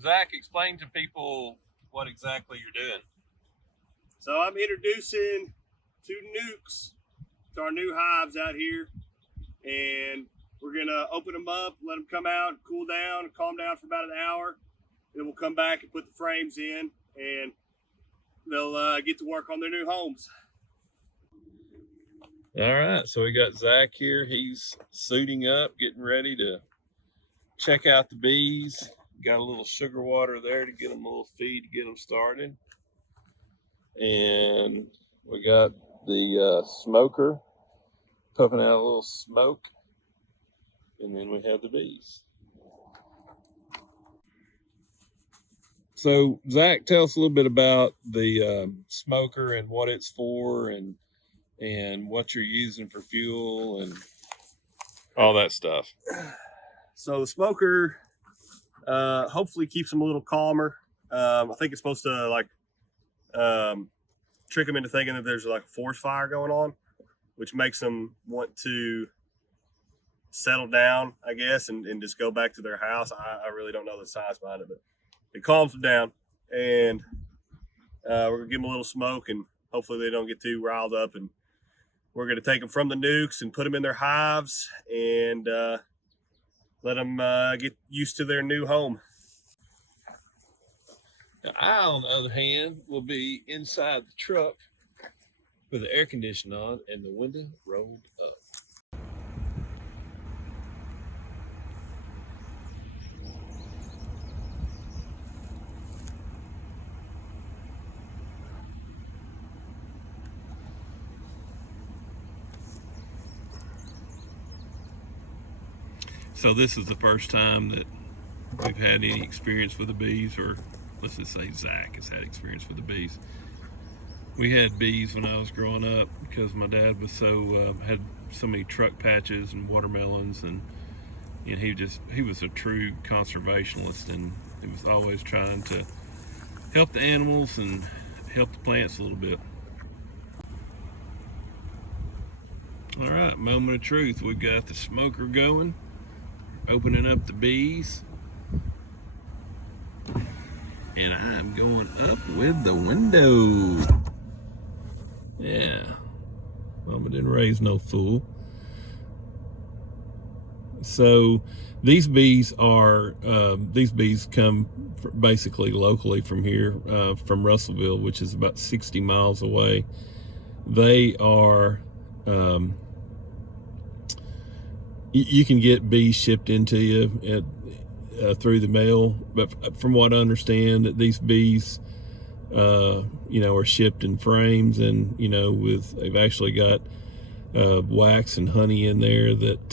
Zach, explain to people what exactly you're doing. So I'm introducing 2 nukes to our new hives out here, and we're gonna open them up, let them come out, cool down, calm down for about an hour. Then we'll come back and put the frames in, and they'll get to work on their new homes. All right, so we got Zach here. He's suiting up, getting ready to check out the bees. Got a little sugar water there to get them a little feed to get them started. And we got the smoker puffing out a little smoke. And then we have the bees. So Zach, tell us a little bit about the smoker and what it's for, and what you're using for fuel and all that stuff. So the smoker hopefully keeps them a little calmer. I think it's supposed to trick them into thinking that there's like a forest fire going on, which makes them want to settle down, I guess, and just go back to their house. I really don't know the science behind it, but it calms them down. And we're gonna give them a little smoke, and hopefully they don't get too riled up. And we're gonna take them from the nukes and put them in their hives and let them get used to their new home. Now, I, on the other hand, will be inside the truck with the air conditioning on and the window rolled up. So this is the first time that we've had any experience with the bees, or let's just say Zach has had experience with the bees. We had bees when I was growing up because my dad was had so many truck patches and watermelons, and he was a true conservationist, and he was always trying to help the animals and help the plants a little bit. All right, moment of truth. We've got the smoker going, opening up the bees, and I'm going up with the window. Yeah, Mama didn't raise no fool. So these bees come basically locally from here, from Russellville, which is about 60 miles away. They are, you can get bees shipped into you through the mail, but from what I understand, these bees are shipped in frames, and they've actually got wax and honey in there that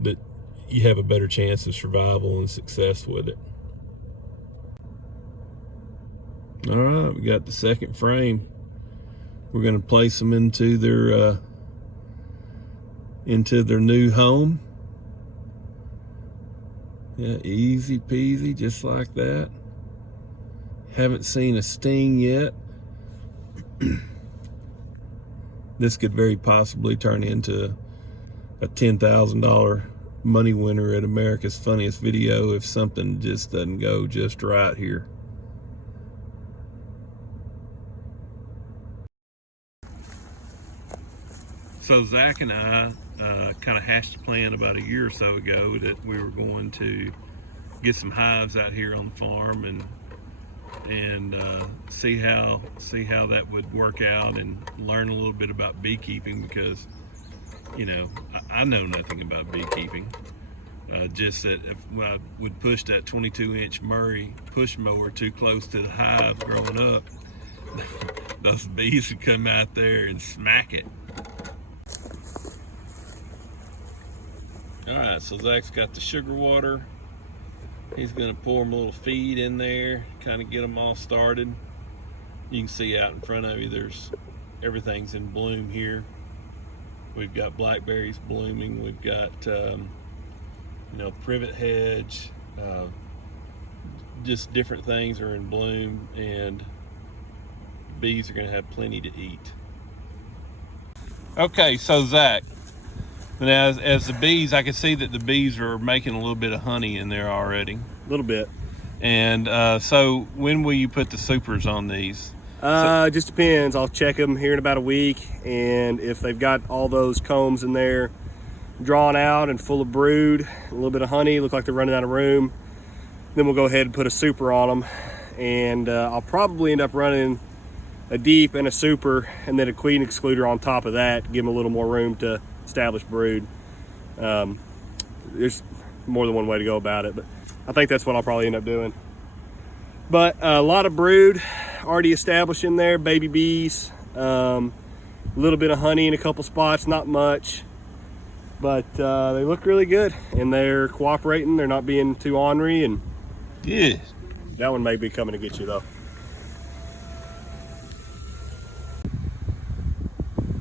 that you have a better chance of survival and success with it. All right, we got the second frame. We're going to place them into their new home. Yeah, easy peasy, just like that. Haven't seen a sting yet. This could very possibly turn into a $10,000 money winner at America's Funniest Video if something just doesn't go just right here. So Zach and I kind of hashed a plan about a year or so ago that we were going to get some hives out here on the farm and see how that would work out, and learn a little bit about beekeeping, because I know nothing about beekeeping. Just that when I would push that 22-inch Murray push mower too close to the hive growing up, those bees would come out there and smack it. All right, so Zach's got the sugar water. He's gonna pour them a little feed in there, kind of get them all started. You can see out in front of you, everything's in bloom here. We've got blackberries blooming. We've got privet hedge, just different things are in bloom, and bees are gonna have plenty to eat. Okay, so Zach, But as the bees, I can see that the bees are making a little bit of honey in there already. A little bit. And so when will you put the supers on these? Just depends. I'll check them here in about a week, and if they've got all those combs in there drawn out and full of brood, a little bit of honey, look like they're running out of room, then we'll go ahead and put a super on them. And I'll probably end up running a deep and a super, and then a queen excluder on top of that, give them a little more room to establish brood. There's more than one way to go about it, but I think that's what I'll probably end up doing. But a lot of brood already established in there, baby bees, a little bit of honey in a couple spots, not much, but they look really good, and they're cooperating. They're not being too ornery, and yeah, that one may be coming to get you though.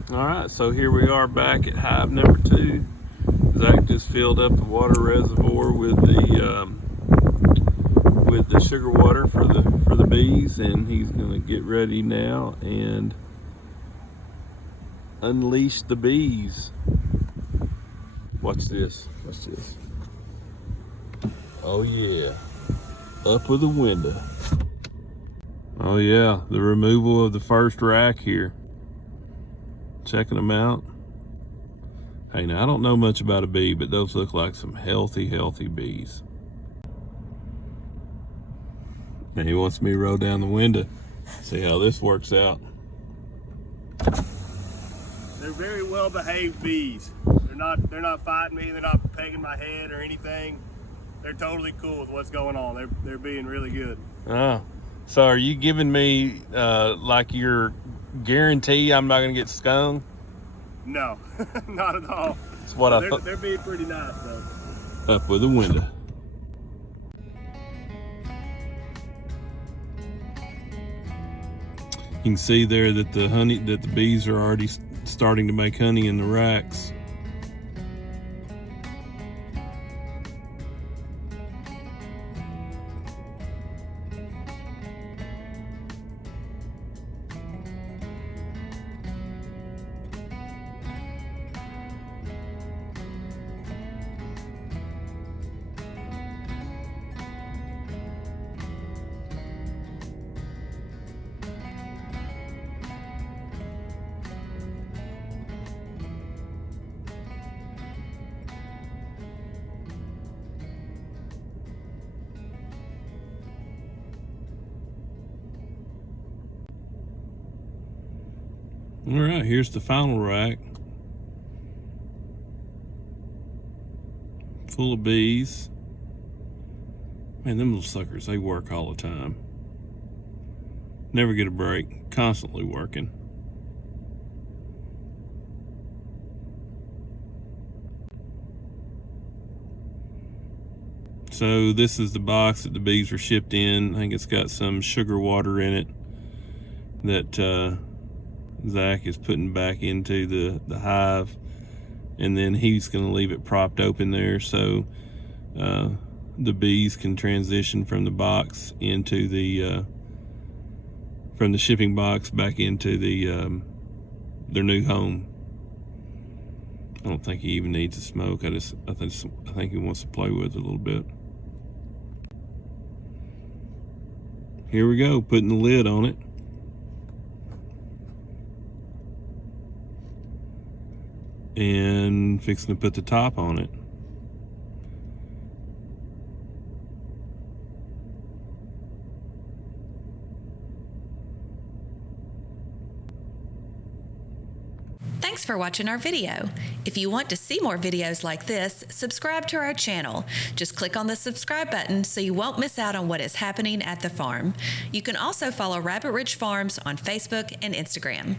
All right, so here we are back at hive number 2. Zach just filled up the water reservoir with the sugar water for the bees, and he's going to get ready now and unleash the bees. Watch this. Watch this. Oh yeah, up with the window. Oh yeah, the removal of the first rack here. Checking them out. Hey, now I don't know much about a bee, but those look like some healthy bees. Now he wants me to roll down the window. See how this works out. They're very well behaved bees. They're not fighting me, they're not pegging my head or anything. They're totally cool with what's going on. They're being really good. Oh, so are you giving me like your guarantee I'm not gonna get stung? No, not at all. That's what I thought. They're being pretty nice though. Up with the window. You can see there that the bees are already starting to make honey in the racks. All right, here's the final rack. Full of bees. Man, them little suckers, they work all the time. Never get a break, constantly working. So this is the box that the bees were shipped in. I think it's got some sugar water in it that Zack is putting back into the hive, and then he's going to leave it propped open there so the bees can transition from the box into the from the shipping box back into their new home. I don't think he even needs to smoke. I think he wants to play with it a little bit. Here we go, putting the lid on it. And fixing to put the top on it. Thanks for watching our video. If you want to see more videos like this, subscribe to our channel. Just click on the subscribe button so you won't miss out on what is happening at the farm. You can also follow Rabbit Ridge Farms on Facebook and Instagram.